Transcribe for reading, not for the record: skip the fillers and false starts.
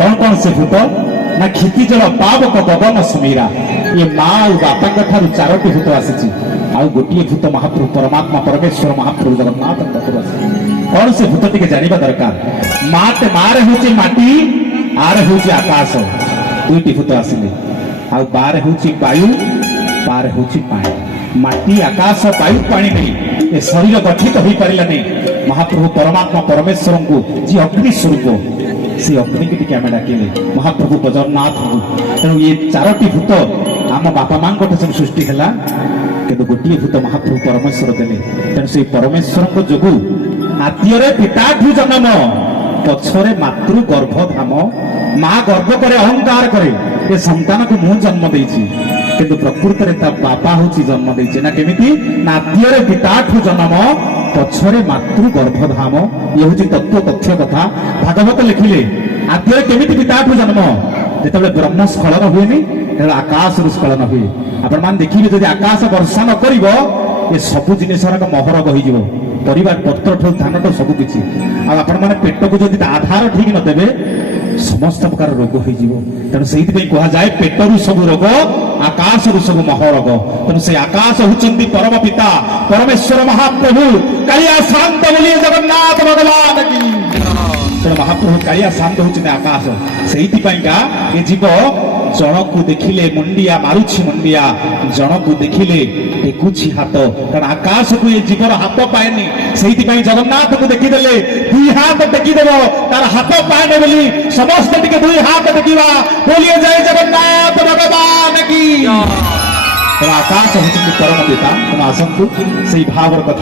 कौन कौन से भूत ना क्षितिजल पावक गगन समीरा ये माँ और बापा ठार चारोटी भूत आसी आ गोटे भूत महाप्रभु परमात्मा परमेश्वर महाप्रभु जगन्नाथ कौन से भूत टी जानवा दरकार मारे हूँ माटी आरे हूँ आकाश दुईटी भूत आसिले आ बारे हूँ वायु बारे हूँ पानी माटी आकाश वायु पानी नहीं ए शरीर गठित हो पारा नहीं महाप्रभु परमात्मा परमेश्वर को जी अग्नि स्वरूप से अग्नि की टी डाकिले महाप्रभु जगन्नाथ तेणु ये चारोटी भूत आम बापा माँ सब सृष्टि है कि गोटे भूत महाप्रभु परमेश्वर देले तेणु से परमेश्वर जो आद्य पिताठू जन्म पछरे मातृ गर्भधाम माँ गर्भ करे अहंकार करे ये संतान को मु जन्म देछि किंतु प्रकृत रे ता बापा होछि जन्म देछि ना केमिति नाद्य पिताठू जन्म पछरे मातृ गर्भधाम ये होछि तत्व तथ्य कथा भागवत लिखिले आद्य केमिति पिताठू जन्म जेतबे ब्रह्म स्खलन हुएनी तेरे आकाश रु स्खलन हुए आपण मान देखिबे जदि आकाश वर्षा न करिवो ये सब जिनिसर महरग हो परिवार पत्र ठू धान तो सब किसी आपण मैंने पेट को जब आधार ठीक न देवे समस्त प्रकार रोग हो तेणु से कहुए पेट रु सब रोग आकाश रु सब महरोग तेणु से आकाश होती परम पिता परमेश्वर महाप्रभु कालिया शांत बोलिए जगन्नाथ भगवान की तेणु महाप्रभु कालिया शांत होती आकाश से ये जीव जन को देखिले मुंडिया मारुछि मुंडिया जन को देखिले टेकुछि हाथ कारण आकाश को ये जीवर हाथ पाएनी से जगन्नाथ को देखीदे दुई हाथ टेकीदेव तार हाथ पाएने बोली समस्त टिके दुई हाथ टेकिबा बोलिए जय जगन्नाथ भगवान की आकाश होती परम पिता आसतु से भावर कथा